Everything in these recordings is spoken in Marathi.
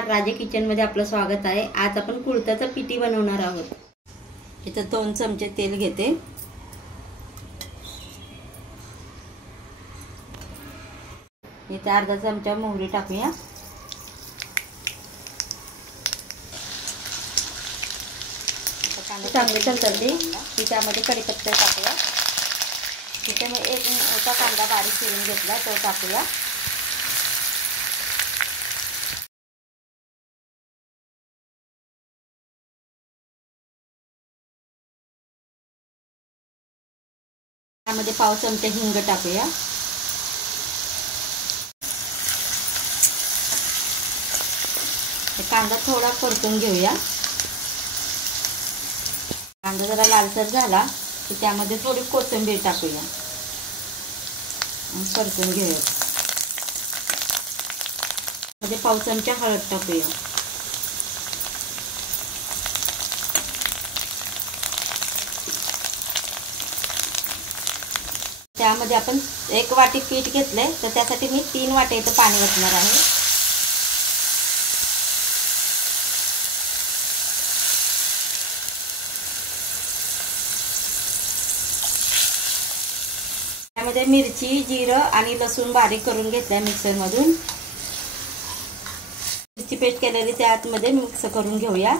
नमस्कार, राजे किचनमध्ये आपलं स्वागत आहे। आज आपण कुळथाचं पिठी बनवणार आहोत। इथे 2 चमचे तेल घेते। इथे अर्धा चमचा मोहरी टाकूया। चांगली तळतळली की त्यामध्ये कढीपत्ता टाकूया। इथे मी एक मोठा कांदा बारीक चिरून घेतला, तो टाकूया। त्यामध्ये पाव चमचा हिंग टाकूया। कांदा थोडा परतून घेऊया। कांदा जरा लालसर झाला की त्यामध्ये थोडी कोथिंबीर टाकूया, परतून घेऊया। मध्ये पाव चमचा हळद टाकूया। त्यामध्ये आपण 1 वाटी पीठ घेतले, तर त्यासाठी मी 3 वाटी इथं पाणी ओतणार आहे। त्यामध्ये मिरची, जिरं आणि लसूण बारीक करून घेतलाय मिक्सर मधून। मिरची पेस्ट केलेली त्यामध्ये मिक्स करून घेऊया।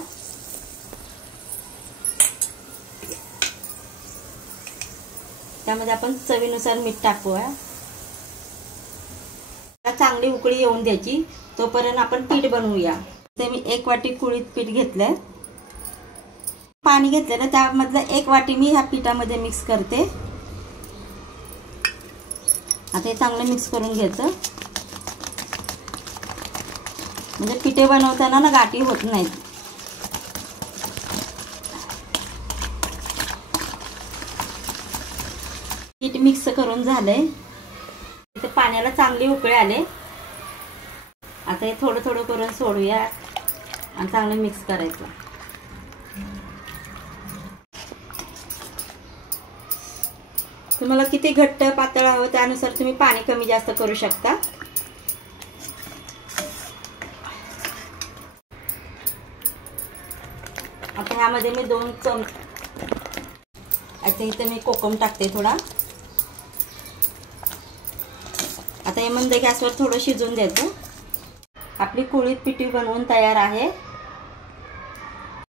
त्यामध्ये आपण चवीनुसार मीठ टाकूया। चांगली उकळी येऊन द्यायची, तोपर्यंत आपण पीठ बनवूया। ते मी 1 वाटी कुळीत पीठ घेतलंय। पाणी घेतलं ना, त्यामधलं 1 वाटी मी ह्या पिठामध्ये मिक्स करते। आता हे चांगलं मिक्स करून घ्यायचं, म्हणजे पिठे बनवताना ना गाठी होत नाहीत। पीठ मिक्स करून झालंय। इथे पाण्याला चांगली उकळी आले। आता हे थोडं थोडं करून सोडूया आणि चांगलं मिक्स करायचं। तुम्हाला किती घट्ट पातळ हवं त्यानुसार तुम्ही पाणी कमी जास्त करू शकता। आता ह्यामध्ये मी 2 चमचे आता इथे मी कोकम टाकते थोडा। आता हे मंद गॅसवर थोडं शिजून द्यायचं। आपली कुळीत पिठी बनवून तयार आहे।